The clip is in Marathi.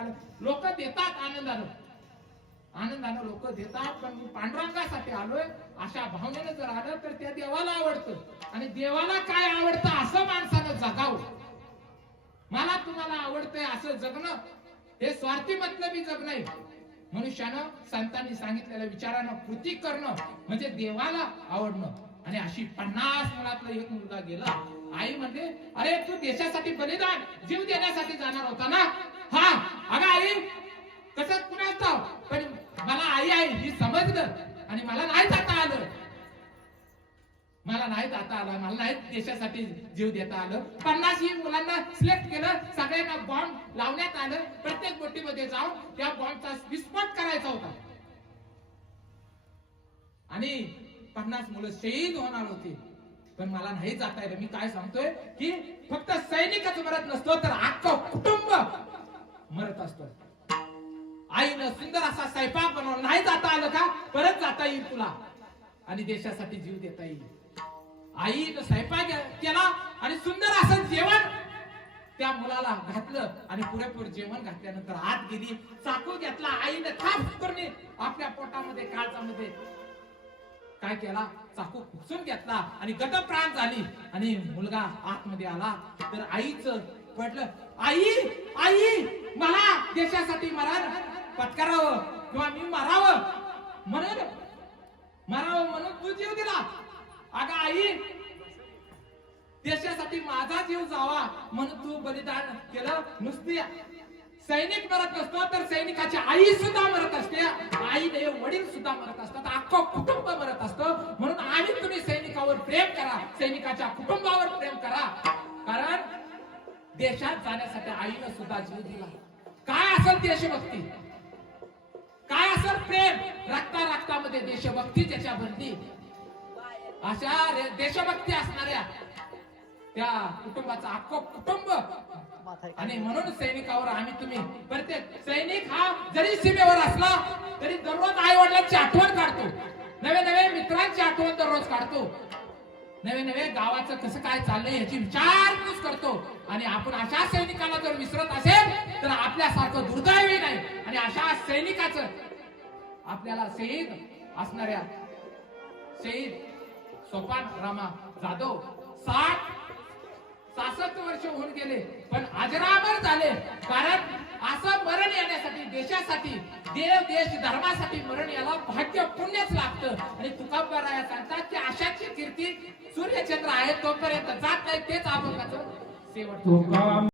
आलं. लोक देतात आनंदानं, आनंदानं लोक देतात, पण मी पांडुरंगासाठी आलोय अशा भावनेनं जर आलं तर त्या देवाला आवडतं. आणि देवाला काय आवडतं असं माणसानं जगावं. मला तुम्हाला आवडतंय असं जगणं हे स्वार्थी मतलबी जग नाही. मनुष्यानं संतांनी सांगितलेल्या विचारानं कृती करणं म्हणजे देवाला आवडणं. आणि अशी 50 मुलातला एक मुलगा गेला. आई म्हणते, अरे तू देशासाठी बलिदान जीव देण्यासाठी जाणार होता ना. हा अगं आई कसं कुणाचं, पण मला आई आहे ही समजलं आणि मला नाही जाता आलं. मला नाही जाता आला, मला नाही देशासाठी जीव देता आलं. 50 मुलांना सिलेक्ट केलं, सगळ्यांना बॉम्ब लावण्यात आलं. प्रत्येक बोटीमध्ये जाऊन त्या बॉम्बचा विस्फोट करायचा होता आणि 50 मुलं शहीद होणार होते. पण मला नाही जाता येईल. मी काय सांगतोय की फक्त सैनिकच मरत नसतो तर अख्खं कुटुंब मरत असतो. आईनं सुंदर असा स्वयंपाक बनवला, नाही जाता आलं का, परत जाता येईल तुला आणि देशासाठी जीव देता येईल. आईनं स्वयंपाक केला आणि सुंदर असं जेवण त्या मुलाला घातलं आणि पुरेपूर जेवण घातल्यानंतर आत गेली, चाकू घेतला. आईने थाप करून आपल्या पोटामध्ये काळजामध्ये काय केला, चाकू खुपसून घेतला आणि गतप्राण झाली. आणि मुलगा आतमध्ये आला तर आईचं पडलं, आई आई मला देशासाठी मरण पत्करावं किंवा मी मरावं म्हणून तू जीव दिला. अगं आई देशासाठी माझा जीव जावा म्हणून तू बलिदान केलं. नुसती सैनिक मरत नसतो तर सैनिकाची आई सुद्धा मरत असते, आईने वडील सुद्धा मरत असतात, अख्खं कुटुंब मरत असतं. म्हणून आम्ही तुम्ही सैनिकावर प्रेम करा, सैनिकाच्या कुटुंबावर प्रेम करा. कारण देशात जाण्यासाठी आईने सुद्धा जीव दिला. काय असेल देशभक्ती, काय असेल प्रेम, रक्ता रक्तामध्ये देशभक्ती त्याच्या बनली. अशा देशभक्ती असणाऱ्या त्या कुटुंबाचा अख्खं कुटुंब. आणि म्हणून सैनिकावर आम्ही तुम्ही प्रत्येक सैनिक हा जरी सीमेवर असला तरी दररोज आई वडिलांची आठवण काढतो, नवे नवे मित्रांची आठवण दररोज काढतो, नवे नवे गावाचं कसं काय चाललंय याची विचारपूस करतो. आणि आपण अशा सैनिकाला जर विसरत असेल तर आपल्यासारखं दुर्दैवी नाही. आणि अशा सैनिकाचं आपल्याला शहीद असणाऱ्या शहीद सोपान रामा जाधव 60-66 वर्ष होऊन गेले पण अजरामर झाले. कारण असं मरण येण्यासाठी, देशासाठी, देव देश धर्मासाठी मरण याला भाग्य पुण्यच लागतं. आणि तुकाराम सांगतात की अशाची कीर्ती सूर्यचंद्र आहे तोपर्यंत जात नाही, तेच अभंगाचं शेवट.